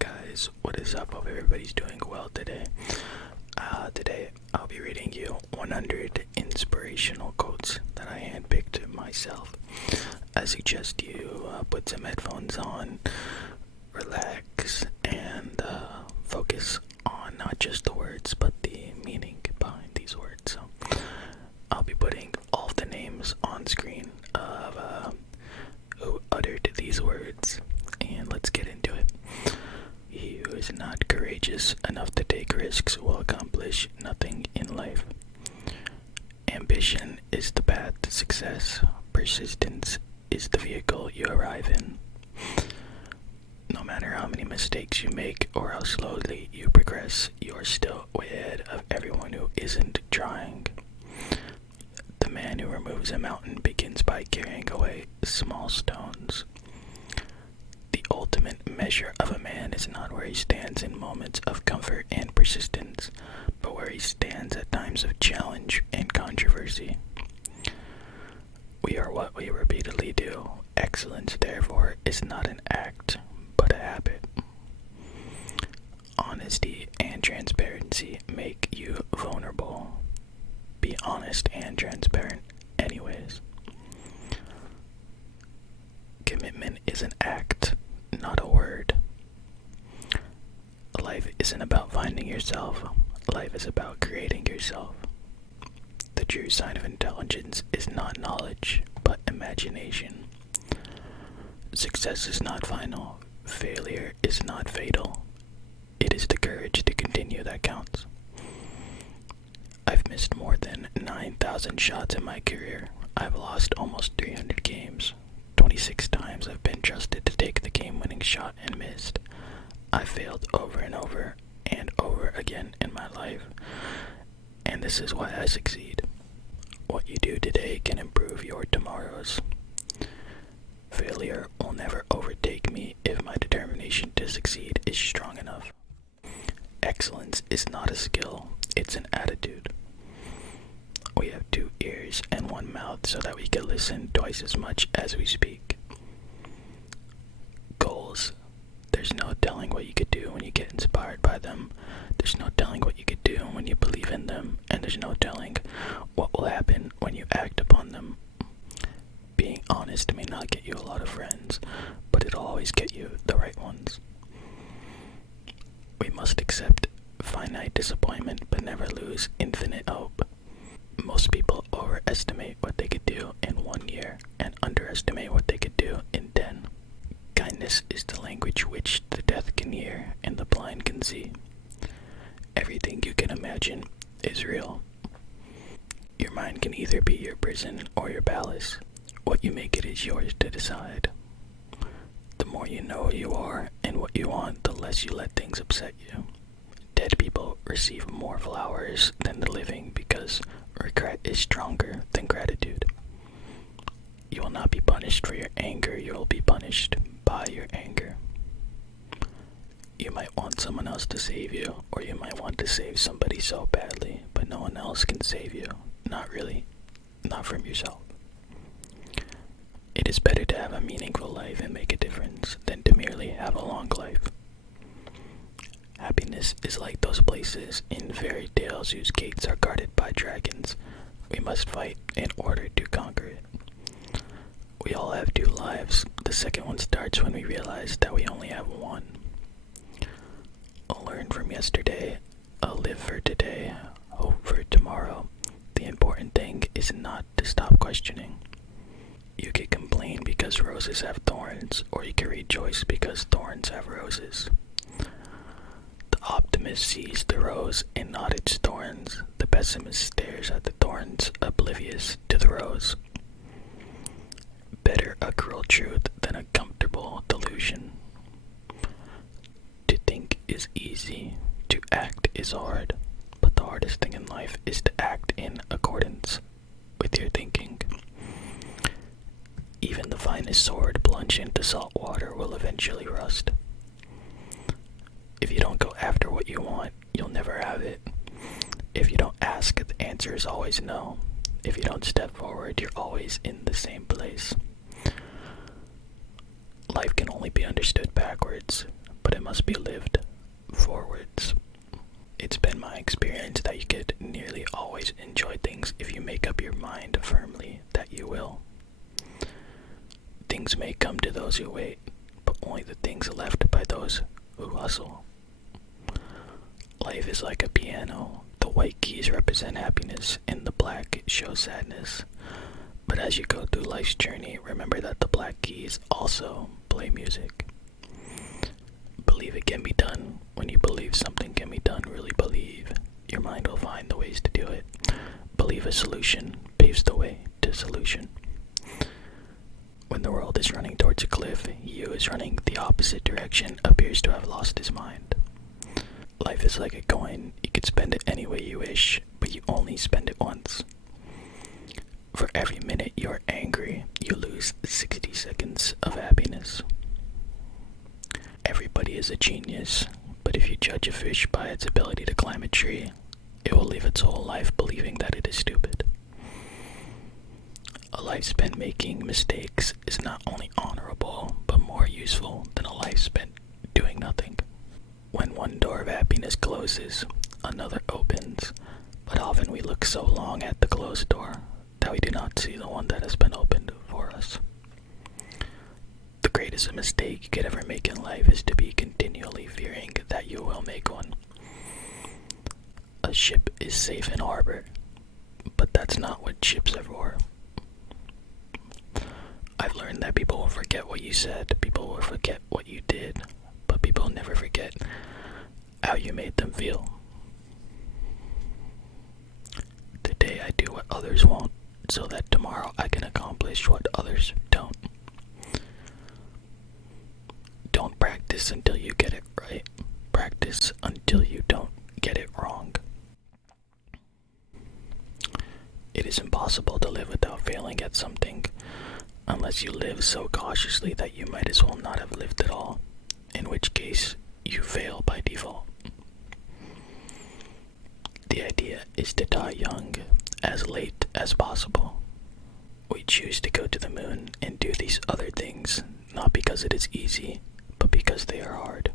guys, what is up? Hope everybody's doing well today. Today I'll be reading you 100 inspirational quotes that I handpicked myself. I suggest you put some headphones on, relax, and focus on not just the words but the meaning behind these words. So I'll be putting all of the names on screen of who uttered these words, and let's get into it. He who is not courageous enough to take risks will accomplish nothing in life. Ambition is the path to success. Persistence is the vehicle you arrive in. No matter how many mistakes you make or how slowly you progress, you are still way ahead of everyone who isn't trying. The man who removes a mountain begins by carrying away small stones. The ultimate measure of a man is not where he stands in moments of comfort and persistence, but where he stands at times of challenge and controversy. We are what we repeatedly do. Excellence, therefore, is not an act, but a habit. Honesty and transparency make you vulnerable. Be honest and transparent anyways. Commitment is an act, not a word. Life isn't about finding yourself. Life is about creating yourself. The true sign of intelligence is not knowledge, but imagination. Success is not final. Failure is not fatal. It is the courage to continue that counts. I've missed more than 9,000 shots in my career. I've lost almost 300 games. 26 times I've been trusted to take the game-winning shot and missed. I've failed over and over and over again in my life, and this is why I succeed. What you do today can improve your tomorrows. Failure will never overtake me if my determination to succeed is strong enough. Excellence is not a skill, it's an attitude. We have 2 ears and 1 mouth so that we can listen twice as much as we speak. Goals. There's no telling what you could do when you get inspired by them. There's no telling what you could do when you believe in them. And there's no telling what will happen when you act upon them. Being honest may not get you a lot of friends, but it'll always get you the right ones. We must accept finite disappointment, but never lose infinite hope. Most people overestimate what they could do in 1 year and underestimate what they could do in 10. Kindness is the language which the deaf can hear and the blind can see. Everything you can imagine is real. Your mind can either be your prison or your palace. What you make it is yours to decide. The more you know who you are and what you want, the less you let things upset you. Dead people receive more flowers than the living because regret is stronger than gratitude. You will not be punished for your anger, you will be punished by your anger. You might want someone else to save you, or you might want to save somebody so badly, but no one else can save you. Not really. Not from yourself. It is better to have a meaningful life and make a difference than to merely have a long life. Happiness is like those places in fairy tales whose gates are guarded by dragons. We must fight in order to conquer it. We all have 2 lives. The second one starts when we realize that we only have 1. I'll learn from yesterday. I'll live for today. Hope for tomorrow. The important thing is not to stop questioning. You can complain because roses have thorns, or you can rejoice because thorns have roses. The optimist sees the rose and not its thorns. The pessimist stares at the thorns, oblivious to the rose. Better a cruel truth than a comfortable delusion. To think is easy, to act is hard, but the hardest thing in life is to act in accordance with your thinking. Even the finest sword plunged into salt water will eventually rust. If you don't go after what you want, you'll never have it. If you don't ask, the answer is always no. If you don't step forward, you're always in the same place. Life can only be understood backwards, but it must be lived things left by those who hustle. Life is like a piano. The white keys represent happiness and the black show sadness. But as you go through life's journey, remember that the black keys also play music. Believe it can be done. When you believe something can be done, really believe, your mind will find the ways to do it. Believe a solution paves the way to solution. When the world is running towards a cliff, you is running the opposite direction, appears to have lost his mind. Life is like a coin. You can spend it any way you wish, but you only spend it once. For every minute you're angry, you lose 60 seconds of happiness. Everybody is a genius, but if you judge a fish by its ability to climb a tree, it will live its whole life believing that it is stupid. A life spent making mistakes is not only honorable, but more useful than a life spent doing nothing. When one door of happiness closes, another opens, but often we look so long at the closed door that we do not see the one that has been opened for us. The greatest mistake you could ever make in life is to be continually fearing that you will make one. A ship is safe in harbor, but that's not what ships are for. I've learned that people will forget what you said, people will forget what you did, but people never forget how you made them feel. Today I do what others won't, so that tomorrow I can accomplish what others don't. Don't practice until you get it right. Practice until you don't get it wrong. It is impossible to live without failing at something, unless you live so cautiously that you might as well not have lived at all, in which case you fail by default. The idea is to die young, as late as possible. We choose to go to the moon and do these other things, not because it is easy, but because they are hard.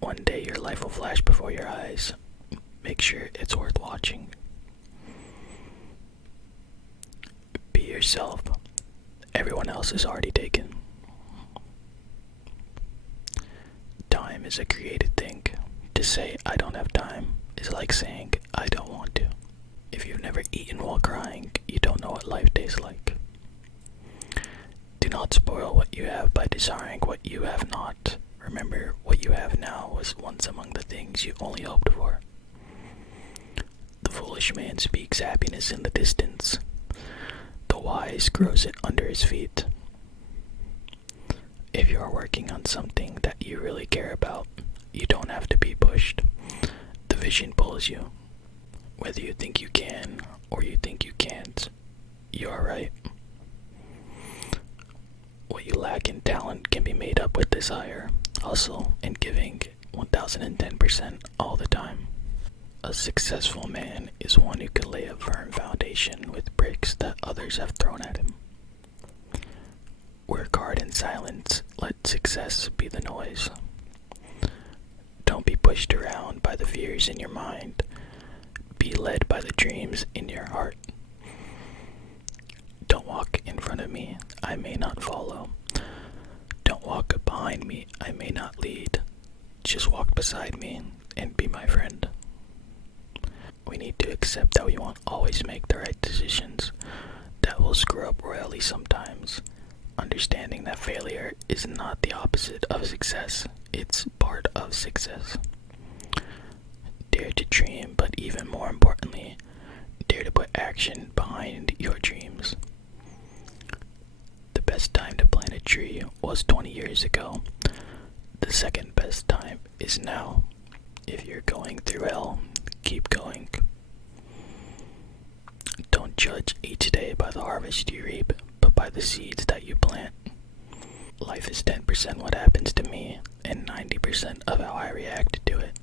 One day your life will flash before your eyes. Make sure it's worth watching. Be yourself. Everyone else is already taken. Time is a created thing. To say I don't have time is like saying I don't want to. If you've never eaten while crying, you don't know what life tastes like. Do not spoil what you have by desiring what you have not. Remember, what you have now was once among the things you only hoped for. The foolish man speaks happiness in the distance. The wise grows it under his feet. If you are working on something that you really care about, you don't have to be pushed. The vision pulls you. Whether you think you can or you think you can't, you are right. What you lack in talent can be made up with desire, hustle, and giving 1010% all the time. A successful man is one who can lay a firm foundation with bricks that others have thrown at him. Work hard in silence. Let success be the noise. Don't be pushed around by the fears in your mind. Be led by the dreams in your heart. Don't walk in front of me, I may not follow. Don't walk behind me, I may not lead. Just walk beside me and be my friend. We need to accept that we won't always make the right decisions, that we'll screw up royally sometimes. Understanding that failure is not the opposite of success, it's part of success. Dare to dream, but even more importantly, dare to put action behind your dreams. The best time to plant a tree was 20 years ago. The second best time is now. If you're going through hell, keep going. Don't judge each day by the harvest you reap, but by the seeds that you plant. Life is 10% what happens to me, and 90% of how I react to it.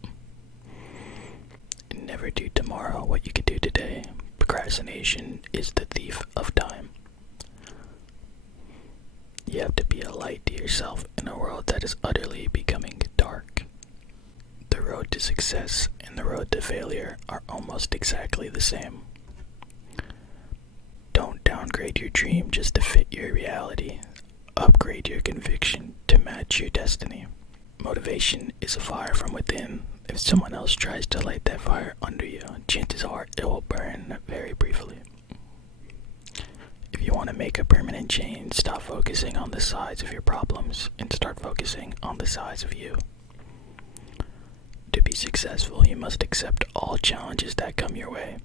Never do tomorrow what you could do today. Procrastination is the thief of time. You have to be a light to yourself in a world that is utterly becoming dark. The road to success and the road to failure are almost exactly the same. Don't downgrade your dream just to fit your reality. Upgrade your conviction true destiny. Motivation is a fire from within. If someone else tries to light that fire under you, chances are it will burn very briefly. If you want to make a permanent change, stop focusing on the size of your problems and start focusing on the size of you. To be successful, you must accept all challenges that come your way.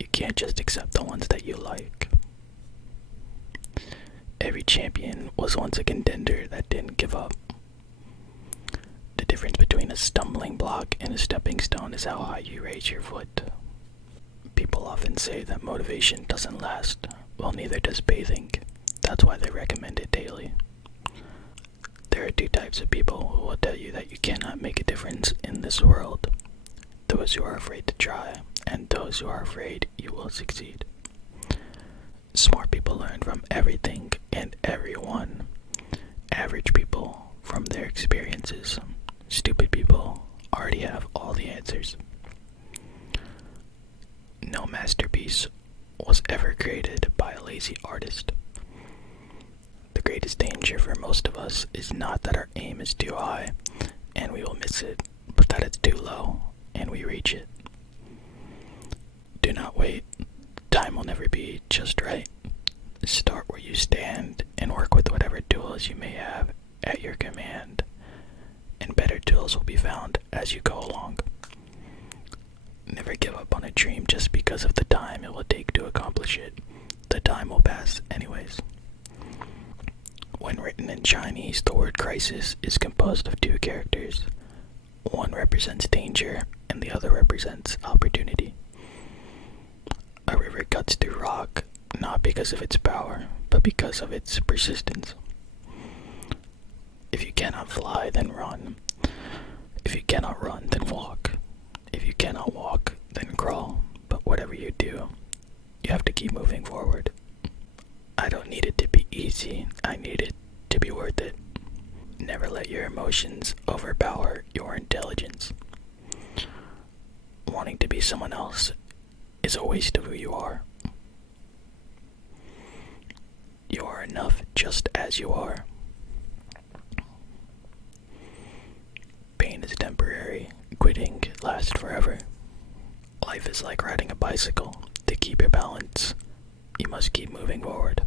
You can't just accept the ones that you like. Every champion was once a contender that didn't give up. The difference between a stumbling block and a stepping stone is how high you raise your foot. People often say that motivation doesn't last. Well, neither does bathing. That's why they recommend it daily. There are two types of people who will tell you that you cannot make a difference in this world. Those who are afraid to try, and those who are afraid you will succeed. Smart people learn from everything and everyone. Average people from their experiences. Stupid people already have all the answers. No masterpiece was ever created by a lazy artist. The greatest danger for most of us is not that our aim is too high and we will miss it, but that it's too low and we reach it. Do not wait. Time will never be just right. Start where you stand and work with whatever tools you may have at your command, and better tools will be found as you go along. Never give up on a dream just because of the time it will take to accomplish it. The time will pass anyways. When written in Chinese, the word crisis is composed of two characters. One represents danger and the other represents opportunity. A river cuts through rock, not because of its power, but because of its persistence. If you cannot fly, then run. If you cannot run, then walk. If you cannot walk, then crawl. But whatever you do, you have to keep moving forward. I don't need it to be easy. I need it to be worth it. Never let your emotions overpower your intelligence. Wanting to be someone else is a waste of who you are. You are enough just as you are. Pain is temporary. Quitting lasts forever. Life is like riding a bicycle. To keep your balance, you must keep moving forward.